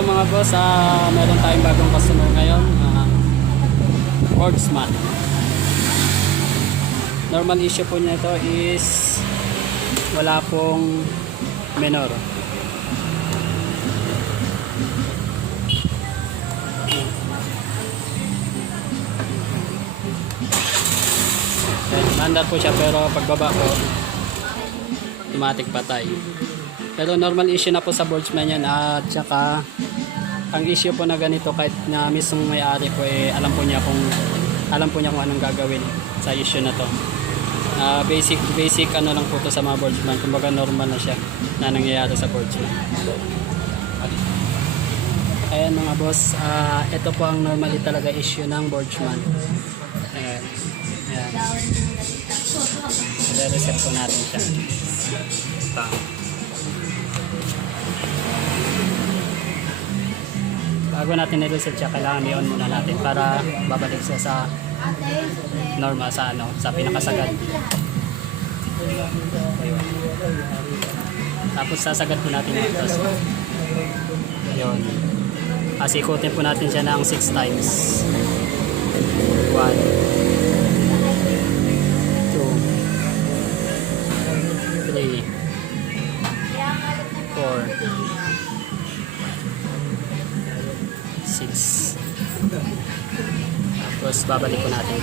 Hello mga boss, meron tayong bagong customer ngayon, Sportsman. Normal issue po niya ito is wala pong minor. Mandar po siya pero pagbaba po automatic patay. Pero normal issue na po sa Sportsman yan, at saka ang issue po na ganito kahit na mismong may-ari po alam po niya kung anong gagawin sa issue na to. Basic ano lang po to sa mga Sportsman, kumbaga normal na siya na nangyayari sa Sportsman. Ayan mga boss, ito po ang normally talaga issue ng Sportsman. Ayan. Ayan. I-reset po natin siya. Bago natin i-reset siya, kailangan i-on muna natin para babalik siya sa normal, sa pinakasagad. Ayun. Tapos sasagad po natin yung ito. Ayun. Ikutin po natin siya ng 6 times. 1 2 3 4 6. Tapos babalik ko natin.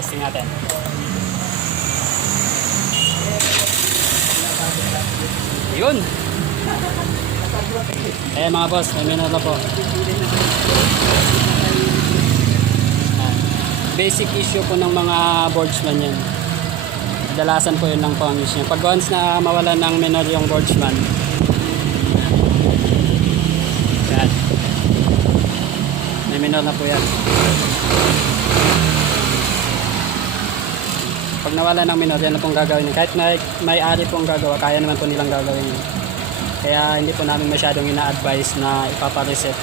Testing natin. Yun. Mga boss, may minor na po. Basic issue po ng mga Sportsman yan. Dalasan po yun lang po ang issue. Pag once na mawala ng minor yung Sportsman, yan. May minor na po yan. Pag nawala ng minor, yan na pong gagawin. Kahit may-ari pong gagawa, kaya naman po nilang gagawin yun. Kaya hindi po namin masyadong ina-advise na ipapa-reset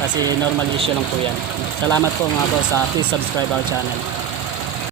kasi normal issue lang po yan. Salamat po mga boss, please subscribe our channel.